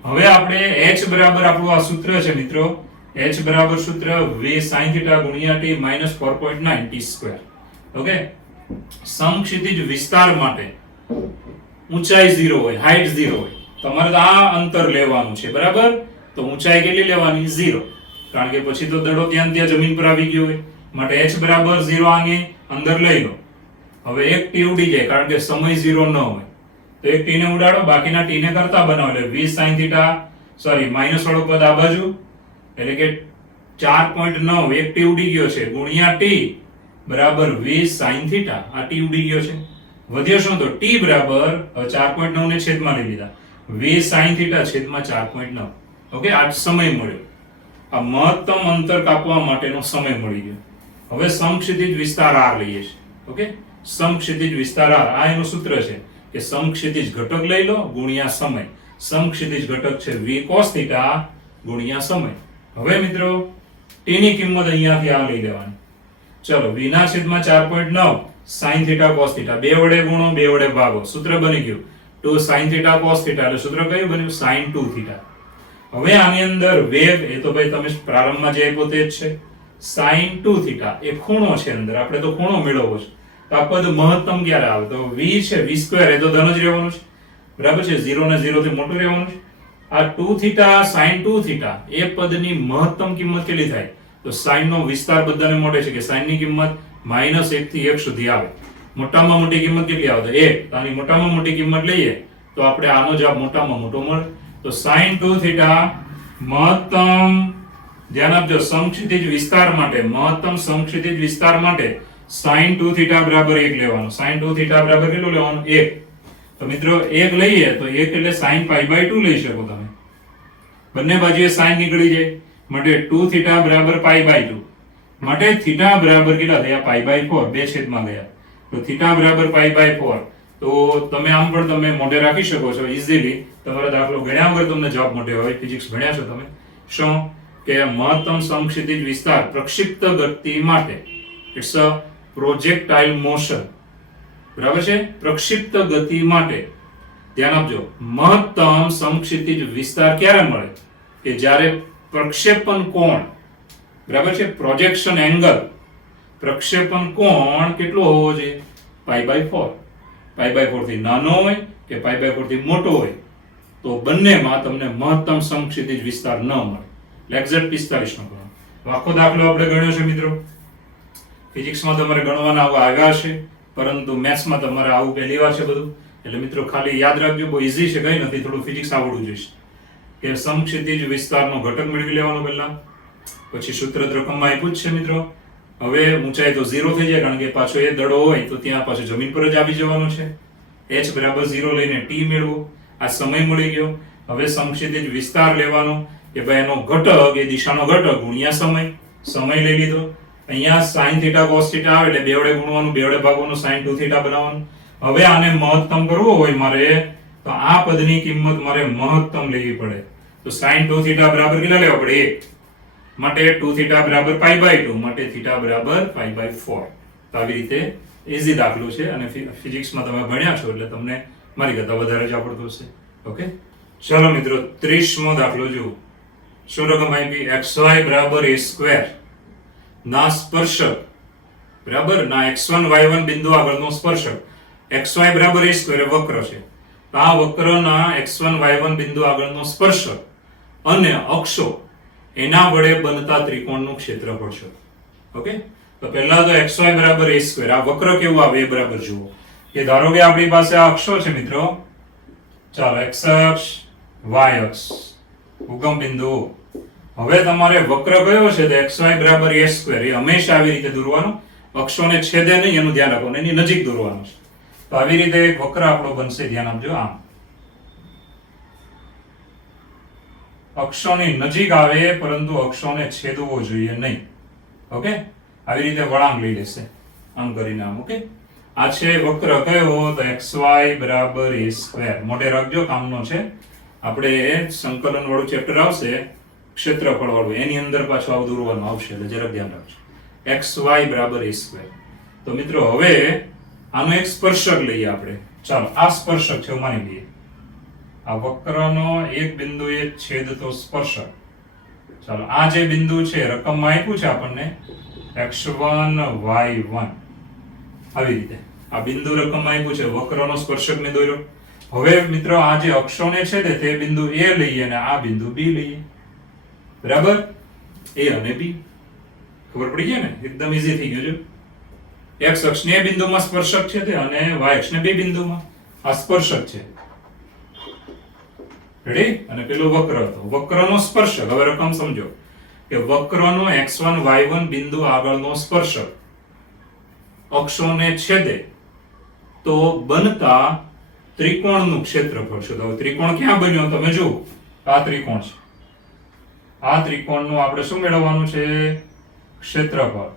હવે આપણે h બરાબર આપણું આ સૂત્ર છે મિત્રો, h બરાબર સૂત્ર v sin θ ગુણ્યા t minus 4.9 t square. Okay, સમક્ષિતિજ વિસ્તાર માટે ઊંચાઈ 0 હોય, હાઈટ 0 હોય, તમારે તો આ અંતર લેવાનું છે. બરાબર? તો ઊંચાઈ કેટલી લેવાની? 0, કારણ કે પછી તો દડો ત્યાં જમીન પર આવી ગયો હોય. માટે h બરાબર 0 આની અંદર લઈ લો. હવે એક t ઉડી જાય કારણ કે સમય 0 ન હોય તો એક t ને ઉડાડો, બાકીના t ને કરતા બનાવો એટલે v sin θ સોરી માઈનસ વાળો પદ આ બાજુ એટલે કે 4.9 એક t ઉડી ગયો છે ગુણ્યા t બરાબર v sin θ. આ t ઉડી ગયો છે. વધ્યો શું તો t બરાબર 4.9 ને છેદમાં લઈ લીધા v sin θ છેદમાં 4.9. ઓકે, આ સમય મળ્યો. આ મહત્તમ અંતર કાપવા માટેનો સમય મળી ગયો. હવે સમક્ષિતિજ વિસ્તાર r લઈએ છીએ. ઓકે, સમક્ષિતિજ વિસ્તાર r, આ એનું સૂત્ર છે કે સમક્ષિતિજ ઘટક લઈ લો ગુણ્યા સમય. સમક્ષિતિજ ઘટક છે v cos θ ગુણ્યા સમય. હવે મિત્રો t ની કિંમત અહીંયાથી આ લઈ લેવાની. ચલો, v ના છેદમાં 4.9 sin θ cos θ, બે વડે ગુણો બે વડે ભાગો, સૂત્ર બની ગયું 2 sin θ cos θ એટલે સૂત્ર કયું બન્યું? sin 2θ. હવે આની અંદર વેગ એ તો ભાઈ તમે પ્રારંભમાં જે આપ્યો તે જ છે. sin 2θ એ ખૂણો છે, અંદર આપણે તો ખૂણો મેળવવો છે. તો આ પદ મહત્તમ ક્યારે આવે તો v છે v સ્ક્વેર એ તો ધન જ રહેવાનું છે. બરાબર છે? 0 ને 0 થી મોટું રહેવાનું છે. આ 2θ sin 2θ એ પદની મહત્તમ કિંમત કેટલી થાય તો sin નો વિસ્તાર બધાને મળે છે કે sin ની કિંમત -1 થી 1 સુધી આવે. મોટામાં મોટી કિંમત કેટલી આવે તો 1. તો આની મોટામાં મોટી કિંમત લઈએ તો આપણે આનો જવાબ મોટામાં મોટો મળે. તો sin 2θ મહત્તમ, ધ્યાન આપજો, સમક્ષિતિજ વિસ્તાર માટે, મહત્તમ સમક્ષિતિજ વિસ્તાર માટે sin 2θ બરાબર 1 લેવાનું. sin 2θ બરાબર કેટલું લેવાનું? 1. તો મિત્રો 1 લઈએ તો 1 એટલે sin π/2 લઈ શકો તમે. બંને બાજુએ sin નીકળી જાય માટે 2θ બરાબર π/2. માટે θ બરાબર કેટલા થયા? π/4, બે છેદમાં ગયા. તો θ બરાબર π/4. તો તમે આમ પણ તમે મોઢે રાખી શકો છો ઈઝીલી. તમારો દાખલો ગણ્યા વગર તમને જવાબ મોઢે હોય. ફિઝિક્સ ભણ્યા છો તમે. શું કે મહત્તમ સમક્ષિતિજ વિસ્તાર પ્રક્ષિપ્ત ગતિ માટે ઇટ્સ અ પ્રોજેક્ટાઇલ મોશન. બરાબર છે? પ્રક્ષિપ્ત ગતિ માટે ધ્યાન આપજો, મહત્તમ સમક્ષિતિજ વિસ્તાર ક્યારે મળે કે જ્યારે પ્રક્ષેપણ કોણ, બરાબર છે, પ્રોજેક્શન એંગલ પ્રક્ષેપણ કોણ કેટલો હોવો જોઈએ? π/4. π/4 થી નાનો હોય કે π/4 થી મોટો હોય તો બંનેમાં તમને મહત્તમ સમક્ષિતિજ વિસ્તાર ન મળે. એક્ઝેક્ટ 45 નો ગણો. આખો દાખલો આપણે ગણ્યો છે મિત્રો. ફિઝિક્સમાં તમારે ગણવાના આવા આવ્યા છે, પરંતુ મેથ્સમાં તમારે આવું પહેલી વાર છે બધું. એટલે મિત્રો ખાલી યાદ રાખજો, બહુ ઈઝી છે, કઈ નથી, થોડું ફિઝિક્સ આવડવું જોઈએ. કે સમક્ષિતિજ વિસ્તારનો ઘટક મેળવી લેવાનો પહેલા, પછી સૂત્ર રકમમાં આપ્યું જ છે મિત્રો. હવે ઊંચાઈ તો 0 થઈ જાય, કારણ કે પાછો એ દડો હોય તો ત્યાં પાછો જમીન પર જ આવી જવાનો છે. h બરાબર 0 લઈને t મેળવો. આ સમય મળી ગયો. હવે સમક્ષિતિજ વિસ્તાર લેવાનો કે ભાઈ એનો ઘટક એ દિશાનો ઘટક ગુણ્યા સમય લઈ લીધો. અહીંયા sin θ cos θ આવે એટલે બે વડે ગુણવાનું, બે વડે ભાગવાનું, sin 2θ બનાવવાનું. હવે આને મહત્તમ કરવો હોય મારે તો આ પદની કિંમત મારે મહત્તમ લેવી પડે. તો sin 2θ બરાબર કેટલા લેવા પડે? 1. માટે 2θ બરાબર π/2, માટે θ બરાબર π/4. તો આવી રીતે ઈઝી દાખલો છે અને ફિઝિક્સમાં તમે ભણ્યા છો એટલે તમને મારી કરતા વધારે જ આવડતું હશે. ઓકે, ચલો મિત્રો 30મો દાખલો જુઓ. શું રકમ આપી? xy બરાબર a² ના સ્પર્શક બરાબર ના x1 y1 બિંદુ આગળનો સ્પર્શક xy બરાબર a² એ વક્ર છે. તો આ વક્રના x1 y1 બિંદુ આગળનો સ્પર્શક અને અક્ષો એના વડે બનતા ત્રિકોણનું ક્ષેત્રફળ છે. ઓકે, તો પહેલા તો xy બરાબર a². આ વક્ર કેવું આવે એ બરાબર જુઓ. કે ધારો કે આપણી પાસે આ અક્ષો છે મિત્રો. ચાલો x અક્ષ, y અક્ષ, ઉગમ બિંદુ. હવે તમારે વક્ર કયો છે? તો xy બરાબર a². એ હંમેશા આવી રીતે દોરવાનો, અક્ષોને છેદે નહીં એનું ધ્યાન રાખો, એની નજીક દોરવાનું છે. તો આવી રીતે એક વક્ર આપણો બનશે, ધ્યાન આપજો. આમ અક્ષોની નજીક આવે પરંતુ અક્ષોને છેદવો જોઈએ નહીં. ઓકે, આવી રીતે વળાંક લઈ લેશે આમ કરીને આમ. ઓકે, આ છે વક્ર કયો? તો xy બરાબર a². મોઢે રાખજો, કામનો છે. આપણે સંકલન વાળું ચેપ્ટર આવશે, ક્ષેત્રફળ વાળું, એની અંદર પાછું આવું દોરવાનું આવશે, એટલે જરાક ધ્યાન રાખજો. xy બરાબર a². તો મિત્રો હવે આનો એક સ્પર્શક લઈએ આપણે. ચાલો, આ સ્પર્શક છે માની લઈએ. આ વક્રનો એક બિંદુએ છેદતો સ્પર્શક. ચાલો, આ જે બિંદુ છે રકમમાં આપ્યું છે આપણને x1 y1. આવી રીતે આ બિંદુ રકમમાં આપ્યું છે, વક્રનો સ્પર્શક ને દોર્યો. હવે મિત્રો આ જે અક્ષોને છેદે તે બિંદુ a લઈએ અને આ બિંદુ b લઈએ. બરાબર, a અને b. ખબર પડી ગઈ ને? એકદમ ઈઝી થઈ ગયું છે. x અક્ષને એ બિંદુમાં સ્પર્શક છે તે અને y અક્ષને બે બિંદુમાં આ સ્પર્શક છે. રેડી? અને પેલો વક્ર હતો, વક્રનો સ્પર્શક. હવે રકમ સમજો કે વક્રનો x1 y1 બિંદુ આગળનો સ્પર્શક અક્ષોને છેદે તો બનતા ત્રિકોણનું ક્ષેત્રફળ છે. તો ત્રિકોણ ક્યાં બન્યો? તમે જુઓ, આ ત્રિકોણ છે. આ ત્રિકોણનું આપણે શું મેળવવાનું છે? ક્ષેત્રફળ.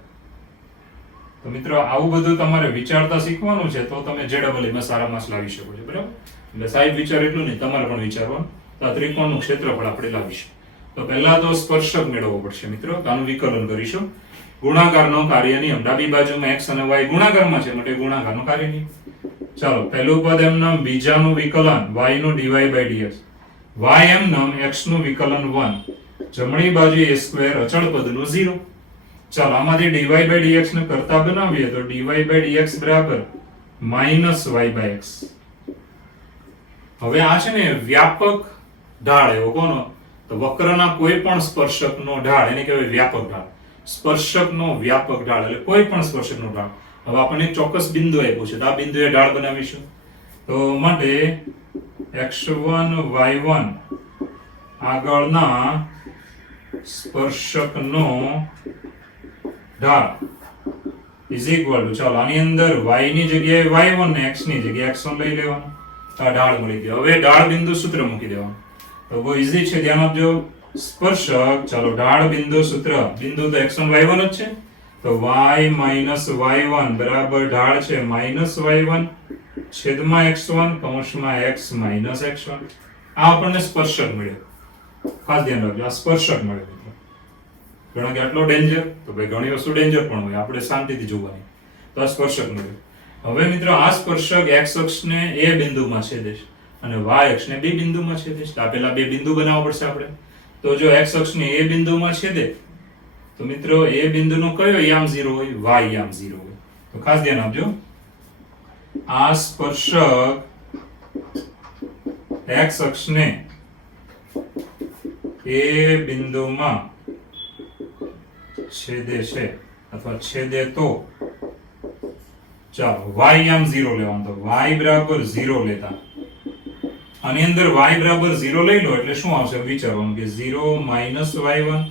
તો મિત્રો આવું બધું તમારે વિચારતા શીખવાનું છે, તો તમે JEE માં સારા માર્ક્સ લાવી શકો છો. બરાબર? એટલે સાહેબ વિચાર એટલું નહીં, તમારે પણ વિચારવાનું. તો આ ત્રિકોણનું ક્ષેત્રફળ આપણે લાવીશું. તો પહેલા તો સ્પર્શક મેળવવો પડશે મિત્રો. તો આનું વિકલન કરીશું. ગુણાકારનો કાર્ય નિયમ. ડાબી બાજુમાં x અને y ગુણાકારમાં છે, માટે ગુણાકારનો કાર્ય નિયમ. ચાલો, પહેલું પદ એમ નામ, બીજાનું વિકલન y નું dy/dx, y એમ નામ, x નું વિકલન 1, જમણી બાજુ a² અચળ પદનું 0. ચાલો, આમાંથી dy/dx ને કરતા બનાવીએ તો dy/dx બરાબર -y/x. હવે આ છે ને વ્યાપક ઢાળ એવો કોનો? તો વક્રના કોઈ પણ સ્પર્શકનો ઢાળ, એને કહેવાય વ્યાપક ઢાળ. સ્પર્શકનો વ્યાપક ઢાળ એટલે કોઈ પણ સ્પર્શકનો ઢાળ. હવે આપણને ચોક્કસ બિંદુ આપ્યું છે, તો આ બિંદુએ ઢાળ બનાવીશું. તો માટે x1 y1 આગળના સ્પર્શકનો ઢાળ ઇઝ ઇક્વલ ટુ, ચાલો આની અંદર y ની જગ્યાએ y1 ને x ની જગ્યાએ x1 લઈ લેવાનું. આ ઢાળ મળી ગયો. હવે ઢાળ બિંદુ સૂત્ર મૂકી દેવાનું. તો બહુ ઈઝી છે, ધ્યાન આપજો. સ્પર્શક, ચાલો ઢાળ બિંદુ સૂત્ર, બિંદુ તો x1 y1 જ છે, તો y y1 બરાબર ઢાળ છે -y1 છેદમાં x1 કૌંસમાં x x1. આ આપણને સ્પર્શક મળ્યો. ખાસ ધ્યાન રાખજો, આ સ્પર્શક મળ્યો મિત્રો. ઘણા કે આટલો ડેન્જર, તો ભાઈ ઘણી વસ્તુ ડેન્જર પણ હોય, આપણે શાંતિથી જોવાની. તો આ સ્પર્શક મળ્યો. હવે મિત્રો આ સ્પર્શક x અક્ષને a બિંદુમાં છેદે છે અને y અક્ષને b બિંદુમાં છેદે છે. આ પેલા બે બિંદુ બનાવવા પડશે આપણે. તો જો x અક્ષને a બિંદુમાં છેદે તો મિત્રો એ બિંદુનો કયો યામ 0 હોય? y યામ 0 હોય. તો ખાસ ધ્યાન આપજો, આ સ્પર્શક x અક્ષને એ બિંદુમાં છેદે છે અથવા છેદે તો ચાલો y યામ 0 લેવાનું. તો y બરાબર 0 લેતા આની અંદર y બરાબર 0 લઈ લો એટલે શું આવશે વિચારવાનું કે 0 y1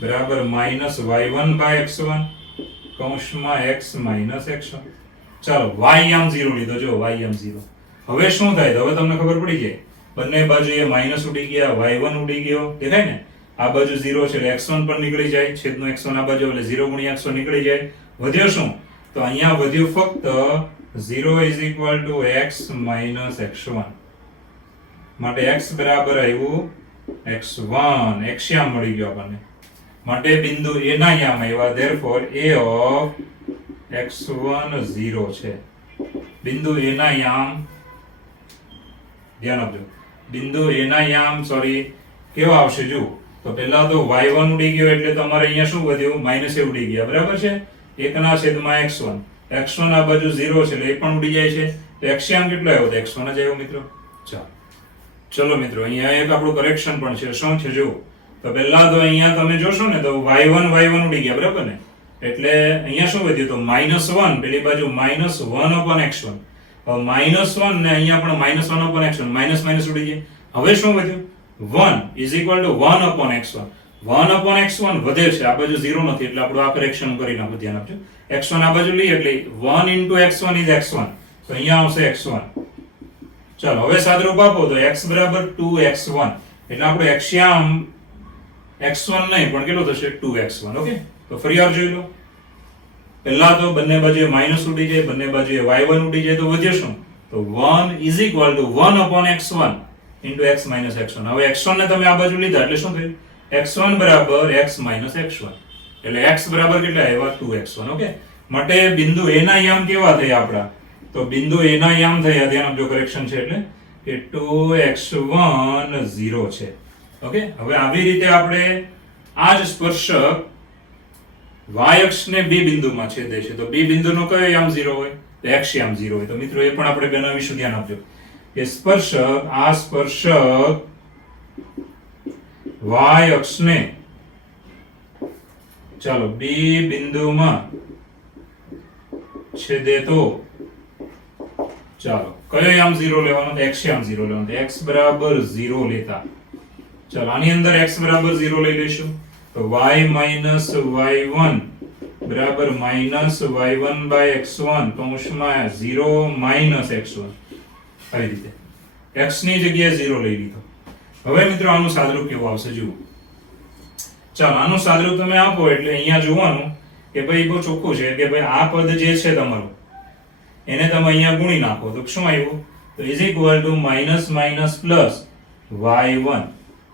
બરાબર -y1 બાય x1 કૌંસમાં x x1. ચાલો y યામ 0 લીધો. જો y યામ 0. હવે શું થાય? તો હવે તમને ખબર પડી જાય, બંને બાજુએ માઈનસ ઉડી ગયા, y1 ઉડી ગયો, દેખાય ને? આ બાજુ 0 છે એટલે x1 પણ નીકળી જાય, છેદનો x1 આ બાજુ એટલે 0 ગુણ્યા x1 નીકળી જાય. વધ્યો શું? તો અહીંયા વધ્યું ફક્ત 0 x x1. માટે x બરાબર આવ્યું x1, x યામ મળી ગયો આપણને. માટે બિંદુ a ના યામ આવ્યા, therefore a of x1 0 છે. બિંદુ a ના યામ ધ્યાન આપજો, બિંદુ a ના યામ કેવા આવશે? જો તો પહેલા તો y1 ઉડી ગયો એટલે તમારે અહીંયા શું વધ્યું? માઈનસ એ ઉડી ગયા, બરાબર છે? 1 ના છેદમાં x1. x1 આ બાજુ 0 છે એટલે એ પણ ઉડી જાય છે. તો x યામ કેટલો આવ્યો? તો x1 જ આવ્યો મિત્રો. ચલો મિત્રો, અહીંયા એક આપણું કરેક્શન પણ છે. શું છે જો? તો પહેલા તો અહીંયા તમે જોશો ને તો y1 ઉડી ગયા, બરાબર ને? એટલે અહીંયા શું વધ્યું? તો -1 પેલી બાજુ -1/x1. હવે -1 ને અહીંયા પણ -1/x1, માઈનસ માઈનસ ઉડી જાય. હવે શું વધ્યું? 1 1/x1. 1/x1 વધે છે, આ બાજુ 0 નથી એટલે આપણું આ કરેક્શન કરી નાખો. ધ્યાન આપજો, x1 આ બાજુ લઈએ એટલે 1 * x1 is x1. તો અહીંયા આવશે x1. ચાલો હવે સાદરૂપ આપો તો x બરાબર 2x1 એટલે આપણો x યામ x1 નહીં પણ કેટલો થશે? 2x1. ઓકે, તો ફરી વાર જોઈ લો. પહેલા તો બંને બાજુએ માઈનસ ઉડી જાય, બંને બાજુએ y1 ઉડી જાય, તો વધ્યો શું? તો 1 = 1/x1 * x x1. હવે x1 ને તમે આ બાજુ લીધા એટલે શું થયું? x1 બરાબર x x1. એટલે x બરાબર કેટલા આવ્યા? 2x1. ઓકે, માટે બિંદુ a ના યામ કેવા થયા આપડા? તો બિંદુ a ના યામ થયા, ધ્યાન આપજો, કરેક્શન છે એટલે કે 2x1 0 છે. ઓકે, હવે આવી રીતે આપણે આ જ સ્પર્શક y અક્ષને b બિંદુમાં છેદે છે, તો b બિંદુનો કયો યામ 0 હોય? તો x યામ 0 હોય. તો મિત્રો એ પણ આપણે બનાવીશું, ધ્યાન આપજો કે આ સ્પર્શક y અક્ષને ચાલો b બિંદુમાં છેદે તો ચાલો કયો યામ 0 લેવાનો? તો x યામ 0 લેવાનો. તો x બરાબર 0 લેતા ચાલો આની અંદર x બરાબર 0 લઈ લઈશું. તો y y1 બરાબર -y1/x1 કૌંસમાં 0 x1. આવી રીતે x ની જગ્યાએ 0 લઈ લીધો. હવે મિત્રો આનું સાદરૂપ કેવું આવશે જુઓ. ચાલો આનું સાદરૂપ તમે આપો એટલે અહીંયા જોવાનું કે ભાઈ બહુ ચોખ્ખું છે કે ભાઈ આ પદ જે છે તમારું એને તમે અહીંયા ગુણી નાખો તો શું આવ્યું? તો = -y1.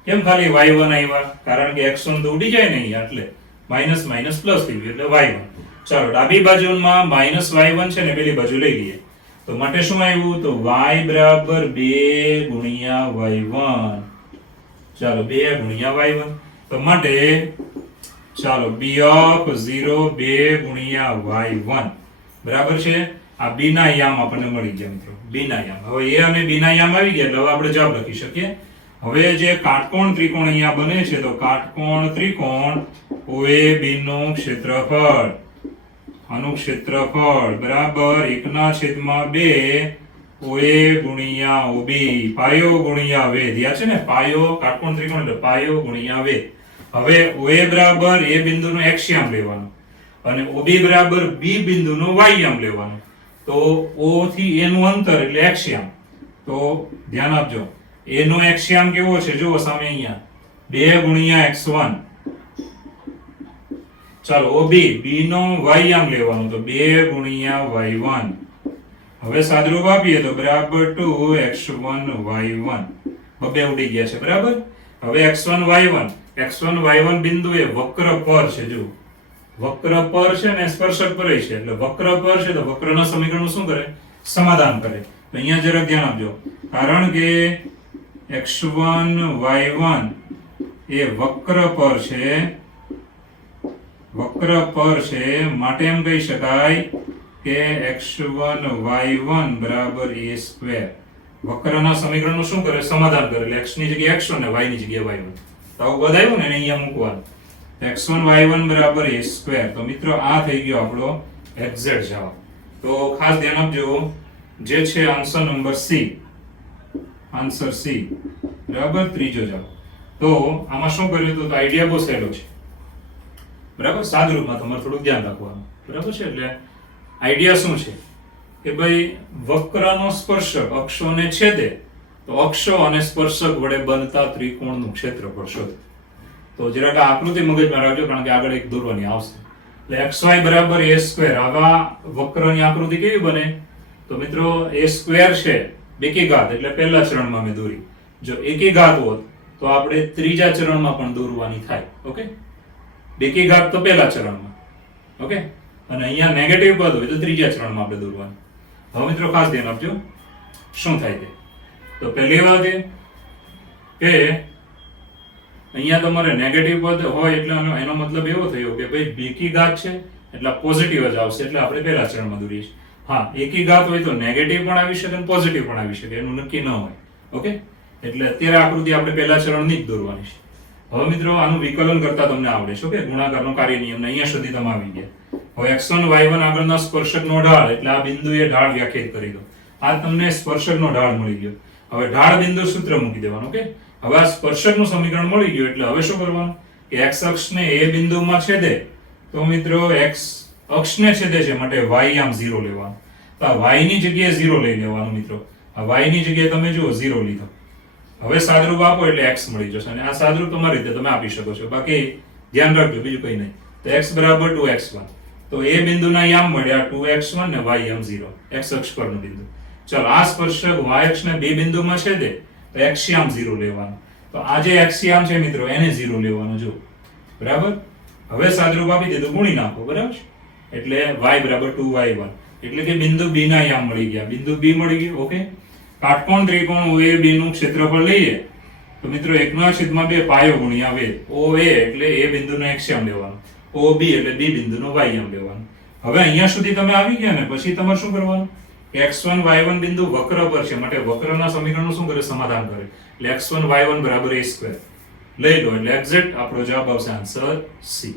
કેમ ખાલી y1 આવ્યા? કારણ કે x1 તો ઉડી જાય ને અહીંયા, એટલે માઈનસ માઈનસ પ્લસ થઈ ગયું એટલે y1. ચાલો ડાબી બાજુમાં -y1 છે ને પેલી બાજુ લઈ લઈએ. તો માટે શું આવ્યું? તો y બરાબર 2 ગુણ્યા y1. ચાલો 2 ગુણ્યા y1. તો માટે ચાલો b of 0 2 ગુણ્યા y1 બરાબર છે. આ b ના યામ આપણને મળી ગયા મિત્રો, b ના યામ. હવે a અને b ના યામ આવી ગયા એટલે હવે આપણે જવાબ લખી શકીએ. હવે જે કાટકોણ ત્રિકોણ અહીંયા બને છે તો કાટકોણ ત્રિકોણ OAB નું ક્ષેત્રફળ, આનું ક્ષેત્રફળ બરાબર 1/2 OA ગુણ્યા OB, પાયો ગુણ્યા વેધ. યાદ છે ને? પાયો, કાટકોણ ત્રિકોણ એટલે પાયો ગુણ્યા વેધ. હવે OA બરાબર A બિંદુનો x યામ લેવાનો અને OB બરાબર B બિંદુનો y યામ લેવાનો. તો O થી A નું અંતર એટલે x યામ. તો ધ્યાન આપજો, A નો x યામ કેવો છે જુઓ સામે અહીંયા 2 ગુણ્યા x1. ચાલો OB B નો y યામ લેવાનો તો 2 ગુણ્યા y1. હવે સાદરૂપ આપીએ તો બરાબર 2x1 y1. બબે ઉડી ગયા છે બરાબર. હવે x1 y1 બિંદુ એ વક્ર પર છે. જો વક્ર પર છે ને સ્પર્શક પર છે એટલે વક્ર પર છે તો વક્રના સમીકરણનું શું કરે? સમાધાન કરે. તો અહીંયા જરા ધ્યાન આપજો, કારણ કે x1 y1 એ વક્ર પર છે વક્ર પર છે માટે એમ કહી શકાય કે x1 y1 બરાબર a સ્ક્વેર. વક્રના સમીકરણનું શું કરે? સમાધાન કરે. એટલે x ની જગ્યાએ x1 ને y ની જગ્યાએ y1. તો આવું બધાયું ને એને અહીંયા મૂકવાનું. x1 y1 બરાબર a સ્ક્વેર. તો મિત્રો આ થઈ ગયો આપણો એક્ઝેક્ટ જવાબ. તો ખાસ ધ્યાન આપજો, જે છે answer number C. Answer C બરાબર ત્રીજો જવાબ. તો આમાં શું કર્યું હતું? તો આઈડિયા બહુ સહેલો છે બરાબર. સાદુરૂપમાં તમારે થોડુંક ધ્યાન રાખવાનું બરાબર છે. એટલે આઈડિયા શું છે કે ભાઈ વક્રનો સ્પર્શક અક્ષોને છેદે તો અક્ષો અને સ્પર્શક વડે બનતા ત્રિકોણનું ક્ષેત્રફળ શોધો. તો જરાક આ આકૃતિ મગજમાં રાખજો, કારણ કે આગળ એક દોરવાની આવશે. એટલે xy બરાબર a સ્ક્વેર. આવા વક્રની આકૃતિ કેવી બને? તો મિત્રો a સ્ક્વેર છે બેકી ઘાત, એટલે પહેલા ચરણમાં મેં દોરી. જો એકી ઘાત હોત તો આપણે ત્રીજા ચરણમાં પણ દોરવાની થાય. ઓકે, બેકી ઘાત તો પહેલા ચરણમાં. ઓકે, અને અહીંયા નેગેટિવ પદ હોય તો ત્રીજા ચરણમાં આપણે દોરવાનું. હવે મિત્રો ખાસ ધ્યાન આપજો શું થાય તે. તો પહેલી વાત એ કે અહીંયા તમારે નેગેટિવ પદ હોય એટલે એનો મતલબ એવો થયો કે ભાઈ બેકી ઘાત છે એટલે પોઝિટિવ જ આવશે, એટલે આપણે પહેલા ચરણમાં દોરીએ છીએ. હા, એકી ઘાત હોય તો નેગેટિવ પણ આવી શકે અને પોઝિટિવ પણ આવી શકે, એનું નક્કી ન હોય. ઓકે, એટલે અત્યારે આકૃતિ આપણે પહેલા ચરણની જ દોરવાની છે. હવે મિત્રો આનું વિકલન કરતા તમને આવડે છે. ઓકે, ગુણાકારનો કાર્ય નિયમ અહીંયા સુધી તમે આવી ગયા. હવે x1 y1 આગળના સ્પર્શકનો ઢાળ, એટલે આ બિંદુએ ઢાળ વ્યાખ્યાયિત કરી દો. આ તમને સ્પર્શકનો ઢાળ મળી ગયો. હવે ઢાળ બિંદુ સૂત્ર મૂકી દેવાનું. ઓકે, હવે આ સ્પર્શકનું સમીકરણ મળી ગયું એટલે હવે શું કરવાનું કે x અક્ષને a બિંદુમાં છેદે તો મિત્રો x અક્ષને છેદે છે માટે y આમ 0 લેવાનું. તો આ y ની જગ્યાએ 0 લઈ લેવાનું મિત્રો. આ y ની જગ્યાએ તમે જુઓ 0 લીધો. હવે સાદરૂપ આપો એટલે x મળી જશે, અને આ સાદરૂપ તમારી રીતે તમે આપી શકો છો. બાકી ધ્યાન રાખજો બીજું કંઈ નહીં. તો x બરાબર 2x1. તો a બિંદુના યામ મળ્યા 2x1 ને y યામ 0, x અક્ષ પરનું બિંદુ. ચલો આ સ્પર્શક y અક્ષને બે બિંદુમાં છેદે તો x યામ 0 લેવાનું. તો આ જે x યામ છે મિત્રો એને 0 લેવાનું. જો બરાબર. હવે સાદરૂપ આપી દીધું, ગુણી નાખો બરાબર. એટલે y બરાબર 2y1, એટલે કે બિંદુ b ના યામ મળી ગયા. બિંદુ b મળી ગયું. ઓકે, કાટકોણ ત્રિકોણ OAB નું ક્ષેત્રફળ લઈએ તો મિત્રો 1/2 પાયો ગુણ્યા વેધ. OA એટલે a બિંદુનો x યામ લેવાનો, OB એટલે b બિંદુનો y યામ લેવાનો. હવે અહીંયા સુધી તમે આવી ગયા ને પછી તમારે શું કરવાનું કે x1 y1 બિંદુ વક્ર પર છે માટે વક્રના સમીકરણનું શું કરે? સમાધાન કરે. એટલે x1 y1 બરાબર a સ્ક્વેર લઈ લો એટલે એક્ઝેક્ટ આપણો જવાબ આવશે આન્સર C.